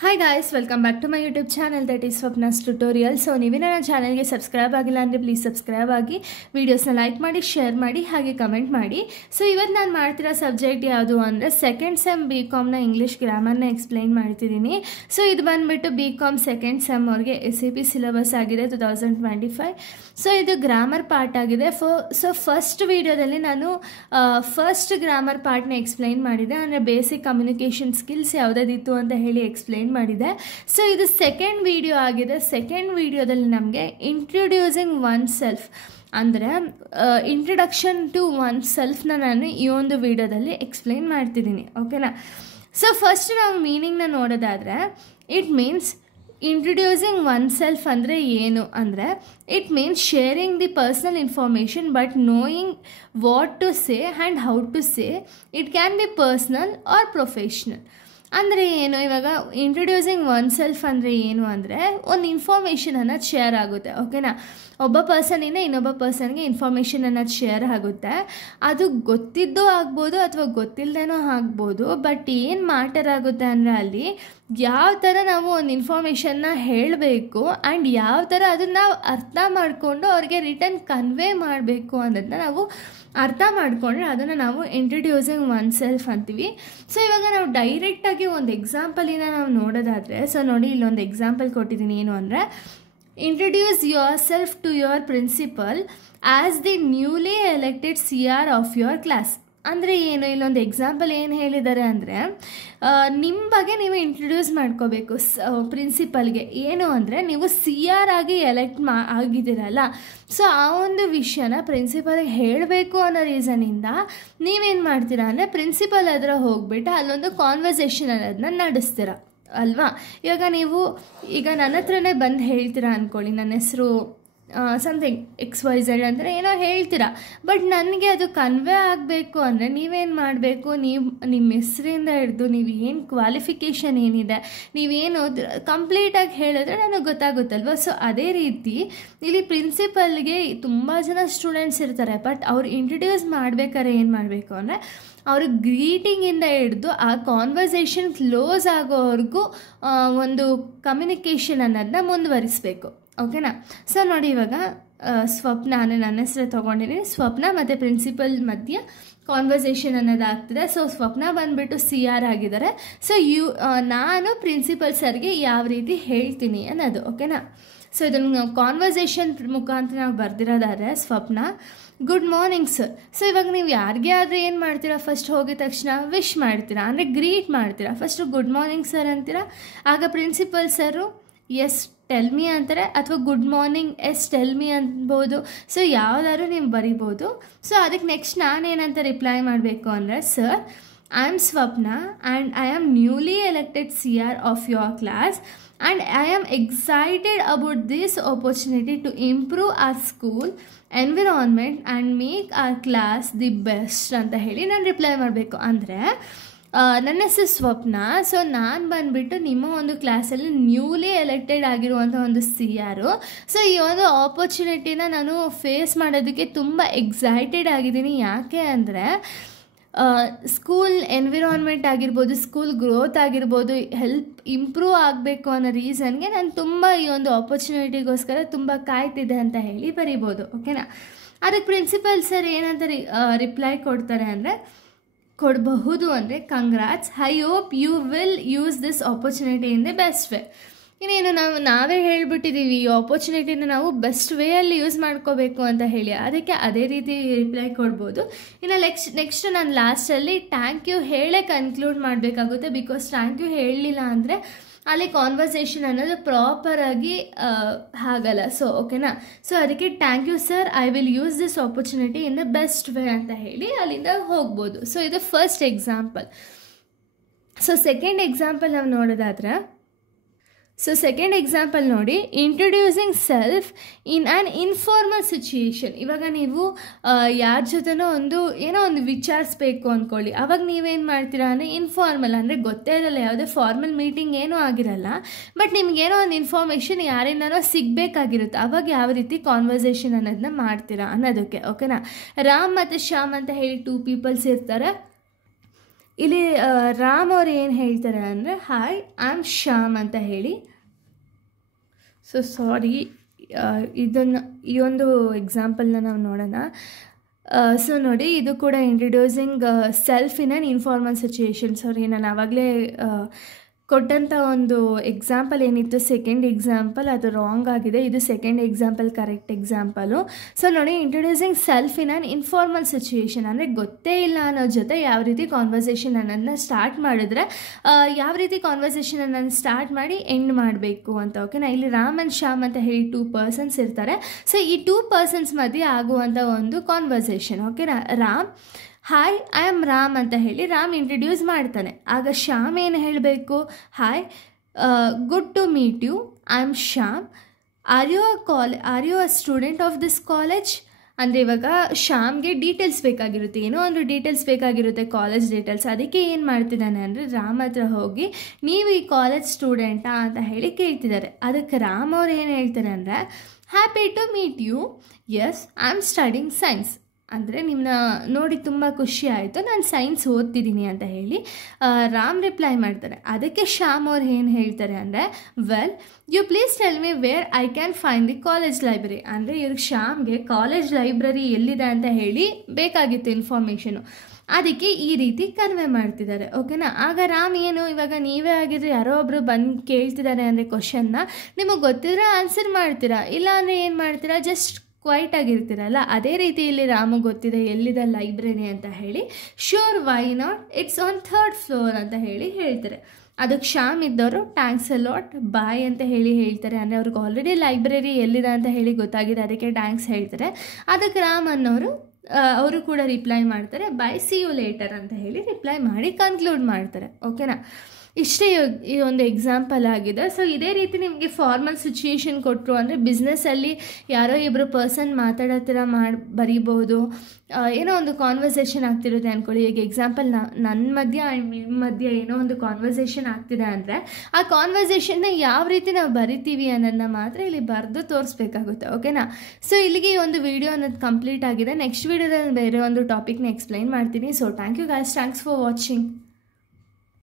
Hi guys, welcome back to my YouTube channel that is Swapna's Tutorial. So ನೀವೇ ನನ್ನ ಚಾನಲ್ಗೆ subscribe ಆಗಿಲ್ಲ ಅಂದರೆ ಪ್ಲೀಸ್ ಸಬ್ಸ್ಕ್ರೈಬ್ ಆಗಿ ವಿಡಿಯೋಸ್ನ ಲೈಕ್ ಮಾಡಿ ಶೇರ್ ಮಾಡಿ ಹಾಗೆ ಕಮೆಂಟ್ ಮಾಡಿ. ಸೊ ಇವತ್ತು ನಾನು ಮಾಡ್ತಿರೋ ಸಬ್ಜೆಕ್ಟ್ ಯಾವುದು ಅಂದರೆ ಸೆಕೆಂಡ್ ಸೆಮ್ BComನ ಇಂಗ್ಲೀಷ್ ಗ್ರಾಮರ್ನ ಎಕ್ಸ್ಪ್ಲೈನ್ ಮಾಡ್ತಿದ್ದೀನಿ. ಸೊ ಇದು ಬಂದುಬಿಟ್ಟು BCom ಸೆಕೆಂಡ್ ಸೆಮ್ ಅವ್ರಿಗೆ SAP ಸಿಲೆಬಸ್ ಆಗಿದೆ 2025. ಸೊ ಇದು ಗ್ರಾಮರ್ ಪಾರ್ಟ್ ಆಗಿದೆ. ಸೊ ಫಸ್ಟ್ ವಿಡಿಯೋದಲ್ಲಿ ನಾನು ಫಸ್ಟ್ ಗ್ರಾಮರ್ ಪಾರ್ಟ್ನ ಎಕ್ಸ್ಪ್ಲೈನ್ ಮಾಡಿದೆ, ಅಂದರೆ ಬೇಸಿಕ್ ಕಮ್ಯುನಿಕೇಷನ್ ಸ್ಕಿಲ್ಸ್ ಯಾವುದಾದಿತ್ತು ಅಂತ ಹೇಳಿ ಎಕ್ಸ್ಪ್ಲೈನ್ ಮಾಡಿದೆ. ಸೊ ಇದು ಸೆಕೆಂಡ್ ವಿಡಿಯೋ ಆಗಿದೆ. ಸೆಕೆಂಡ್ ವಿಡಿಯೋದಲ್ಲಿ ನಮಗೆ ಇಂಟ್ರೊಡ್ಯೂಸಿಂಗ್ ಒನ್ ಸೆಲ್ಫ್ ಅಂದರೆ ಇಂಟ್ರಡಕ್ಷನ್ ಟು ಒನ್ ಸೆಲ್ಫ್ನ ನಾನು ಈ ಒಂದು ವಿಡಿಯೋದಲ್ಲಿ ಎಕ್ಸ್ಪ್ಲೈನ್ ಮಾಡ್ತಿದ್ದೀನಿ, ಓಕೆನಾ. ಸೊ ಫಸ್ಟ್ ನಾವು ಮೀನಿಂಗ್ನ ನೋಡೋದಾದರೆ it means introducing oneself ಅಂದರೆ ಏನು ಅಂದರೆ it means sharing the personal information but knowing what to say and how to say. It can be personal or professional. ಅಂದರೆ ಏನು, ಇವಾಗ ಇಂಟ್ರೊಡ್ಯೂಸಿಂಗ್ ಒನ್ ಸೆಲ್ಫ್ ಅಂದರೆ ಏನು ಅಂದರೆ ಒಂದು ಇನ್ಫಾರ್ಮೇಷನ್ ಅನ್ನೋದು ಶೇರ್ ಆಗುತ್ತೆ, ಓಕೆನಾ. ಒಬ್ಬ ಪರ್ಸನಿಂದ ಇನ್ನೊಬ್ಬ ಪರ್ಸನ್ಗೆ ಇನ್ಫಾರ್ಮೇಷನ್ ಅನ್ನೋದು ಶೇರ್ ಆಗುತ್ತೆ. ಅದು ಗೊತ್ತಿದ್ದೋ ಆಗ್ಬೋದು ಅಥವಾ ಗೊತ್ತಿಲ್ಲದೇನೋ ಆಗ್ಬೋದು. ಬಟ್ ಏನು ಮ್ಯಾಟರ್ ಆಗುತ್ತೆ ಅಂದರೆ ಅಲ್ಲಿ ಯಾವ ಥರ ನಾವು ಒಂದು ಇನ್ಫಾರ್ಮೇಷನ್ನ ಹೇಳಬೇಕು ಆ್ಯಂಡ್ ಯಾವ ಥರ ಅದನ್ನು ನಾವು ಅರ್ಥ ಮಾಡಿಕೊಂಡು ಅವ್ರಿಗೆ ರಿಟರ್ನ್ ಕನ್ವೆ ಮಾಡಬೇಕು ಅನ್ನೋದನ್ನ ನಾವು ಅರ್ಥ ಮಾಡಿಕೊಂಡ್ರೆ ಅದನ್ನು ನಾವು ಇಂಟ್ರೊಡ್ಯೂಸಿಂಗ್ ಒನ್ ಸೆಲ್ಫ್ ಅಂತೀವಿ. ಸೊ ಇವಾಗ ನಾವು ಡೈರೆಕ್ಟಾಗಿ ಒಂದು ಎಕ್ಸಾಂಪಲಿನ ನಾವು ನೋಡೋದಾದರೆ, ಸೊ ನೋಡಿ ಇಲ್ಲೊಂದು ಎಕ್ಸಾಂಪಲ್ ಕೊಟ್ಟಿದ್ದೀನಿ. ಏನು ಅಂದರೆ introduce yourself to your principal as the newly elected CR of your class. ಅಂದರೆ ಏನು, ಇಲ್ಲೊಂದು ಎಕ್ಸಾಂಪಲ್ ಏನು ಹೇಳಿದ್ದಾರೆ ಅಂದರೆ ನಿಮ್ಮ ಬಗ್ಗೆ ನೀವು ಇಂಟ್ರೊಡ್ಯೂಸ್ ಮಾಡ್ಕೋಬೇಕು ಪ್ರಿನ್ಸಿಪಲ್ಗೆ. ಏನು ಅಂದರೆ ನೀವು CR ಆಗಿ ಎಲೆಕ್ಟ್ ಆಗಿದ್ದೀರಲ್ಲ, ಸೊ ಆ ಒಂದು ವಿಷಯನ ಪ್ರಿನ್ಸಿಪಲ್ಗೆ ಹೇಳಬೇಕು ಅನ್ನೋ ರೀಸನಿಂದ ನೀವೇನು ಮಾಡ್ತೀರಾ ಅಂದರೆ ಪ್ರಿನ್ಸಿಪಲ್ ಹತ್ರ ಹೋಗ್ಬಿಟ್ಟು ಅಲ್ಲೊಂದು ಕಾನ್ವರ್ಸೇಷನ್ ಅನ್ನೋದನ್ನ ನಡೆಸ್ತೀರ ಅಲ್ವಾ. ಈಗ ನನ್ನ ಹತ್ರನೇ ಬಂದು ಹೇಳ್ತೀರಾ ಅಂದ್ಕೊಳ್ಳಿ, ನನ್ನ ಹೆಸರು ಸಮಥಿಂಗ್ XYZ ಅಂದರೆ ಏನೋ ಹೇಳ್ತೀರಾ. ಬಟ್ ನನಗೆ ಅದು ಕನ್ವೆ ಆಗಬೇಕು ಅಂದರೆ ನೀವೇನು ಮಾಡಬೇಕು, ನಿಮ್ಮ ಹೆಸರಿಂದ ಹಿಡಿದು ನೀವು ಏನು ಕ್ವಾಲಿಫಿಕೇಷನ್ ಏನಿದೆ, ನೀವೇನು ಕಂಪ್ಲೀಟಾಗಿ ಹೇಳಿದ್ರೆ ನನಗೆ ಗೊತ್ತಾಗುತ್ತಲ್ವ. ಸೊ ಅದೇ ರೀತಿ ಇಲ್ಲಿ ಪ್ರಿನ್ಸಿಪಲ್ಗೆ ತುಂಬ ಜನ ಸ್ಟೂಡೆಂಟ್ಸ್ ಇರ್ತಾರೆ. ಬಟ್ ಅವ್ರು ಇಂಟ್ರೊಡ್ಯೂಸ್ ಮಾಡಬೇಕಾದ್ರೆ ಏನು ಮಾಡಬೇಕು ಅಂದರೆ ಅವರು ಗ್ರೀಟಿಂಗಿಂದ ಹಿಡಿದು ಆ ಕಾನ್ವರ್ಸೇಷನ್ ಕ್ಲೋಸ್ ಆಗೋವರೆಗೂ ಒಂದು ಕಮ್ಯುನಿಕೇಷನ್ ಅನ್ನೋದನ್ನ ಮುಂದುವರಿಸಬೇಕು, ಓಕೆನಾ. ಸೊ ನೋಡಿ ಇವಾಗ ಸ್ವಪ್ನ ಅಂದರೆ ನನ್ನ ಹೆಸರು ತೊಗೊಂಡಿದ್ದೀನಿ. ಸ್ವಪ್ನ ಮತ್ತು ಪ್ರಿನ್ಸಿಪಲ್ ಮಧ್ಯೆ ಕಾನ್ವರ್ಸೇಷನ್ ಅನ್ನೋದು ಆಗ್ತಿದೆ. ಸೊ ಸ್ವಪ್ನ ಬಂದುಬಿಟ್ಟು CR ಆಗಿದ್ದಾರೆ. ಸೊ ನಾನು ಪ್ರಿನ್ಸಿಪಲ್ ಸರ್ಗೆ ಯಾವ ರೀತಿ ಹೇಳ್ತೀನಿ ಅನ್ನೋದು, ಓಕೆನಾ. ಸೊ ಇದನ್ನು ನಾವು ಕಾನ್ವರ್ಸೇಷನ್ ಮುಖಾಂತರ ನಾವು ಬರ್ದಿರೋದಾದರೆ ಸ್ವಪ್ನ ಗುಡ್ ಮಾರ್ನಿಂಗ್ ಸರ್. ಸೊ ಇವಾಗ ನೀವು ಯಾರಿಗೆ ಆದರೆ ಏನು ಮಾಡ್ತೀರಾ, ಫಸ್ಟ್ ಹೋಗಿದ ತಕ್ಷಣ ವಿಶ್ ಮಾಡ್ತೀರಾ, ಅಂದರೆ ಗ್ರೀಟ್ ಮಾಡ್ತೀರಾ. ಫಸ್ಟು ಗುಡ್ ಮಾರ್ನಿಂಗ್ ಸರ್ ಅಂತೀರಾ. ಆಗ ಪ್ರಿನ್ಸಿಪಲ್ ಸರು ಎಸ್ ಟೆಲ್ ಮಿ ಅಂತಾರೆ, ಅಥವಾ ಗುಡ್ ಮಾರ್ನಿಂಗ್ ಟೆಲ್ ಮಿ ಅನ್ಬೋದು. ಸೊ ಯಾವುದಾದ್ರು ನೀವು ಬರಿಬೋದು. ಸೊ ಅದಕ್ಕೆ ನೆಕ್ಸ್ಟ್ ನಾನೇನಂತ ರಿಪ್ಲೈ ಮಾಡಬೇಕು ಅಂದರೆ sir I am Swapna and I am newly elected CR of your class and I am excited about this opportunity to improve our school environment and make our class the best ಅಂತ ಹೇಳಿ ನಾನು reply ಮಾಡಬೇಕು. ಅಂದರೆ ನನ್ನ ಹೆಸರು ಸ್ವಪ್ನ. So ನಾನು ಬಂದುಬಿಟ್ಟು ನಿಮ್ಮ ಒಂದು ಕ್ಲಾಸಲ್ಲಿ ನ್ಯೂಲಿ ಎಲೆಕ್ಟೆಡ್ ಆಗಿರುವಂಥ ಒಂದು CR. ಸೊ ಈ ಒಂದು ಆಪರ್ಚುನಿಟಿನ ನಾನು ಫೇಸ್ ಮಾಡೋದಕ್ಕೆ ತುಂಬ ಎಕ್ಸೈಟೆಡ್ ಆಗಿದ್ದೀನಿ. ಯಾಕೆ ಅಂದರೆ ಸ್ಕೂಲ್ ಎನ್ವಿರಾನ್ಮೆಂಟ್ ಆಗಿರ್ಬೋದು, ಸ್ಕೂಲ್ ಗ್ರೋತ್ ಆಗಿರ್ಬೋದು, ಇಂಪ್ರೂವ್ ಆಗಬೇಕು ಅನ್ನೋ ರೀಸನ್ಗೆ ನಾನು ತುಂಬ ಈ ಒಂದು ಆಪರ್ಚುನಿಟಿಗೋಸ್ಕರ ತುಂಬ ಕಾಯ್ತಿದ್ದೆ ಅಂತ ಹೇಳಿ ಬರಿಬೋದು, ಓಕೆನಾ. ಅದಕ್ಕೆ ಪ್ರಿನ್ಸಿಪಲ್ ಸರ್ ಏನಂತ ರಿಪ್ಲೈ ಕೊಡಬಹುದು ಅಂದರೆ congrats, I hope you will use this opportunity in the best way. ಇನ್ನೇನು ನಾವೇ ಹೇಳ್ಬಿಟ್ಟಿದ್ದೀವಿ ಈ ಆಪರ್ಚುನಿಟಿನ ನಾವು ಬೆಸ್ಟ್ ವೇಯಲ್ಲಿ ಯೂಸ್ ಮಾಡ್ಕೋಬೇಕು ಅಂತ ಹೇಳಿ, ಅದಕ್ಕೆ ಅದೇ ರೀತಿ ರಿಪ್ಲೈ ಕೊಡ್ಬೋದು. ಇನ್ನು ನೆಕ್ಸ್ಟ್ ನಾನು ಲಾಸ್ಟಲ್ಲಿ ಥ್ಯಾಂಕ್ ಯು ಹೇಳೇ ಕನ್ಕ್ಲೂಡ್ ಮಾಡಬೇಕಾಗುತ್ತೆ. ಬಿಕಾಸ್ ಥ್ಯಾಂಕ್ ಯು ಹೇಳಲಿಲ್ಲ ಅಂದರೆ ಅಲ್ಲಿ ಕಾನ್ವರ್ಸೇಷನ್ ಅನ್ನೋದು ಪ್ರಾಪರಾಗಿ ಆಗಲ್ಲ. ಸೊ ಓಕೆನಾ. ಸೊ ಅದಕ್ಕೆ thank you sir, I will use this opportunity in the best way ಅಂತ ಹೇಳಿ ಅಲ್ಲಿಂದ ಹೋಗ್ಬೋದು. ಸೊ ಇದು first example. So second example ನಾವು ನೋಡೋದಾದ್ರೆ, ಸೊ ಸೆಕೆಂಡ್ ಎಕ್ಸಾಂಪಲ್ ನೋಡಿ, introducing self in an informal situation. ಇವಾಗ ನೀವು ಯಾರ ಜೊತೆನೋ ಏನೋ ಒಂದು ವಿಚಾರಿಸ್ಬೇಕು ಅಂದ್ಕೊಳ್ಳಿ. ಅವಾಗ ನೀವೇನು ಮಾಡ್ತೀರಾ ಅಂದರೆ ಇನ್ಫಾರ್ಮಲ್, ಅಂದರೆ ಗೊತ್ತೇ ಇರಲ್ಲ, ಯಾವುದೇ ಫಾರ್ಮಲ್ ಮೀಟಿಂಗ್ ಏನೂ ಆಗಿರಲ್ಲ. ಬಟ್ ನಿಮಗೇನೋ ಒಂದು ಇನ್ಫಾರ್ಮೇಷನ್ ಯಾರಿಂದನೋ ಸಿಗಬೇಕಾಗಿರುತ್ತೆ. ಅವಾಗ ಯಾವ ರೀತಿ ಕಾನ್ವರ್ಸೇಷನ್ ಅನ್ನೋದನ್ನ ಮಾಡ್ತೀರಾ ಅನ್ನೋದಕ್ಕೆ, ಓಕೆನಾ. ರಾಮ್ ಮತ್ತು ಶ್ಯಾಮ್ ಅಂತ ಹೇಳಿ 2 ಪೀಪಲ್ಸ್ ಇರ್ತಾರೆ. ಇಲ್ಲಿ ರಾಮ್ ಅವ್ರು ಏನು ಹೇಳ್ತಾರೆ ಅಂದರೆ ಹಾಯ್ ಐ ಆಮ್ ಶ್ಯಾಮ್ ಅಂತ ಹೇಳಿ. ಸೊ ಸಾರಿ, ಈ ಒಂದು ಎಕ್ಸಾಂಪಲ್ನ ನಾವು ನೋಡೋಣ. ಸೊ ನೋಡಿ, ಇದು ಕೂಡ introducing self in an informal situation. Sorry, ನಾನು ಆವಾಗಲೇ ಕೊಟ್ಟಂಥ ಒಂದು ಎಕ್ಸಾಂಪಲ್ ಏನಿತ್ತು ಸೆಕೆಂಡ್ ಎಕ್ಸಾಂಪಲ್, ಅದು ರಾಂಗ್ ಆಗಿದೆ. ಇದು second example correct example. So ನೋಡಿ, introducing self in an informal situation ಅಂದರೆ ಗೊತ್ತೇ ಇಲ್ಲ ಅನ್ನೋ ಜೊತೆ ಯಾವ ರೀತಿ ಕಾನ್ವರ್ಸೇಷನ್ ಅನ್ನೋದನ್ನ ಸ್ಟಾರ್ಟ್ ಮಾಡಿದ್ರೆ ಯಾವ ರೀತಿ ಕಾನ್ವರ್ಸೇಷನ್ ಅನ್ನೋದನ್ನ ಸ್ಟಾರ್ಟ್ ಮಾಡಿ ಎಂಡ್ ಮಾಡಬೇಕು ಅಂತ. ಓಕೆನಾ. ಇಲ್ಲಿ ರಾಮ್ ಆ್ಯಂಡ್ ಶ್ಯಾಮ್ ಅಂತ ಹೇಳಿ 2 ಪರ್ಸನ್ಸ್ ಇರ್ತಾರೆ. ಸೊ ಈ 2 ಪರ್ಸನ್ಸ್ ಮಧ್ಯೆ ಆಗುವಂಥ ಒಂದು ಕಾನ್ವರ್ಸೇಷನ್. ಓಕೆನಾ. Ram hi I am Ram ಅಂತ ಹೇಳಿ ರಾಮ್ ಇಂಟ್ರಡ್ಯೂಸ್ ಮಾಡ್ತಾನೆ. ಆಗ ಶ್ಯಾಮ್ ಏನು ಹೇಳಬೇಕು? Hi, good to meet you, I am Shyam, are you a student of this college? ಅಂದರೆ ಇವಾಗ ಶ್ಯಾಮ್ಗೆ ಡೀಟೇಲ್ಸ್ ಬೇಕಾಗಿರುತ್ತೆ, ಏನೋ ಒಂದು ಡೀಟೇಲ್ಸ್ ಬೇಕಾಗಿರುತ್ತೆ, ಕಾಲೇಜ್ ಡೀಟೇಲ್ಸ್. ಅದಕ್ಕೆ ಏನು ಮಾಡ್ತಿದ್ದಾನೆ ಅಂದರೆ ರಾಮ್ ಹತ್ರ ಹೋಗಿ ನೀವು ಈ ಕಾಲೇಜ್ ಸ್ಟೂಡೆಂಟಾ ಅಂತ ಹೇಳಿ ಕೇಳ್ತಿದ್ದಾರೆ. ಅದಕ್ಕೆ ರಾಮ್ ಅವ್ರು ಏನು ಹೇಳ್ತಾರೆ ಅಂದರೆ happy to meet you, yes I am studying science. ಅಂದರೆ ನಿಮ್ಮನ್ನ ನೋಡಿ ತುಂಬ ಖುಷಿ ಆಯಿತು, ನಾನು ಸೈನ್ಸ್ ಓದ್ತಿದ್ದೀನಿ ಅಂತ ಹೇಳಿ ರಾಮ್ ರಿಪ್ಲೈ ಮಾಡ್ತಾರೆ. ಅದಕ್ಕೆ ಶ್ಯಾಮ್ ಅವ್ರು ಏನು ಹೇಳ್ತಾರೆ ಅಂದರೆ well you please tell me where I can find the college library. ಅಂದರೆ ಇವ್ರಿಗೆ ಶ್ಯಾಮ್ಗೆ ಕಾಲೇಜ್ ಲೈಬ್ರರಿ ಎಲ್ಲಿದೆ ಅಂತ ಹೇಳಿ ಬೇಕಾಗಿತ್ತು ಇನ್ಫಾರ್ಮೇಷನು. ಅದಕ್ಕೆ ಈ ರೀತಿ ಕನ್ವೆ ಮಾಡ್ತಿದ್ದಾರೆ. ಓಕೆನಾ. ಆಗ ರಾಮ್ ಏನು, ಇವಾಗ ನೀವೇ ಆಗಿದ್ರೆ ಯಾರೋ ಒಬ್ಬರು ಬಂದು ಕೇಳ್ತಿದ್ದಾರೆ ಅಂದರೆ ಕ್ವಶನ್ನ, ನಿಮಗೆ ಗೊತ್ತಿದ್ರೆ ಆನ್ಸರ್ ಮಾಡ್ತೀರಾ, ಇಲ್ಲ ಅಂದರೆ ಏನು ಮಾಡ್ತೀರಾ, ಜಸ್ಟ್ ಕ್ವೈಟ್ ಆಗಿರ್ತೀರಲ್ಲ. ಅದೇ ರೀತಿ ಇಲ್ಲಿ ರಾಮು ಗೊತ್ತಿದೆ ಎಲ್ಲಿದೆ ಲೈಬ್ರರಿ ಅಂತ ಹೇಳಿ. Sure, why not, it's on 3rd floor ಅಂತ ಹೇಳಿ ಹೇಳ್ತಾರೆ. ಅದಕ್ಕೆ ಶ್ಯಾಮ್ ಇದ್ದವರು ಥ್ಯಾಂಕ್ಸ್ ಅ ಲಾಟ್, ಬಾಯ್ ಅಂತ ಹೇಳಿ ಹೇಳ್ತಾರೆ. ಅಂದರೆ ಅವ್ರಿಗೆ ಆಲ್ರೆಡಿ ಲೈಬ್ರರಿ ಎಲ್ಲಿದೆ ಅಂತ ಹೇಳಿ ಗೊತ್ತಾಗಿದೆ, ಅದಕ್ಕೆ ಥ್ಯಾಂಕ್ಸ್ ಹೇಳ್ತಾರೆ. ಅದಕ್ಕೆ ರಾಮ್ ಅನ್ನೋರು ಅವರು ಕೂಡ ರಿಪ್ಲೈ ಮಾಡ್ತಾರೆ, ಬೈ ಸಿ ಯು ಲೇಟರ್ ಅಂತ ಹೇಳಿ ರಿಪ್ಲೈ ಮಾಡಿ ಕನ್ಕ್ಲೂಡ್ ಮಾಡ್ತಾರೆ. ಓಕೆನಾ. ಇಷ್ಟೇ ಈ ಒಂದು ಎಕ್ಸಾಂಪಲ್ ಆಗಿದೆ. ಸೊ ಇದೇ ರೀತಿ ನಿಮಗೆ ಫಾರ್ಮಲ್ ಸಿಚುಯೇಷನ್ ಕೊಟ್ಟರು ಅಂದರೆ ಬಿಸ್ನೆಸ್ಸಲ್ಲಿ ಯಾರೋ ಇಬ್ಬರು ಪರ್ಸನ್ ಮಾತಾಡೋ ಬರೀಬೋದು. ಏನೋ ಒಂದು ಕಾನ್ವರ್ಸೇಷನ್ ಆಗ್ತಿರುತ್ತೆ ಅಂದ್ಕೊಳ್ಳಿ. ಈಗ ಎಕ್ಸಾಂಪಲ್ ನನ್ನ ಮಧ್ಯೆ ಏನೋ ಒಂದು ಕಾನ್ವರ್ಸೇಷನ್ ಆಗ್ತಿದೆ ಅಂದರೆ ಆ ಕಾನ್ವರ್ಸೇಷನ್ನ ಯಾವ ರೀತಿ ನಾವು ಬರಿತೀವಿ ಅನ್ನೋದನ್ನ ಮಾತ್ರ ಇಲ್ಲಿ ಬರೆದು ತೋರಿಸ್ಬೇಕಾಗುತ್ತೆ. ಓಕೆನಾ. ಸೊ ಇಲ್ಲಿಗೆ ಈ ಒಂದು ವಿಡಿಯೋ ಅನ್ನೋದು ಕಂಪ್ಲೀಟ್ ಆಗಿದೆ. ನೆಕ್ಸ್ಟ್ ವಿಡಿಯೋದಲ್ಲಿ ಬೇರೆ ಒಂದು ಟಾಪಿಕ್ನ ಎಕ್ಸ್ಪ್ಲೈನ್ ಮಾಡ್ತೀನಿ. So thank you guys, thanks for watching.